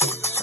Hello.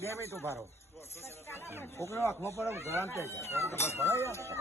બે minute ઉભારો છોકરો આંખમાં પડે ગરમ થઈ જાય.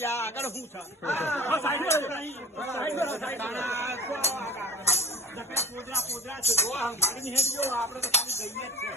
ત્યાં આગળ શું છે પોદરા પોદરા છે જો મારી હેડ જો આપણે તો ખાલી ગઈએ જ છે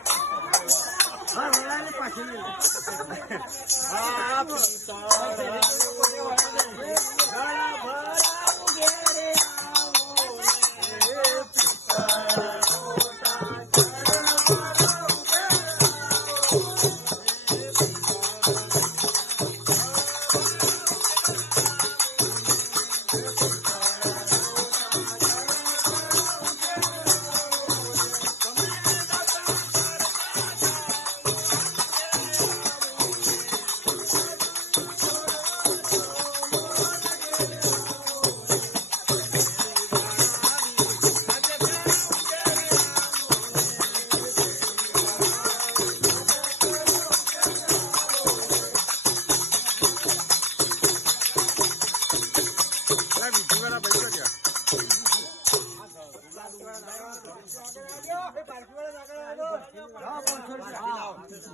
然后我们开始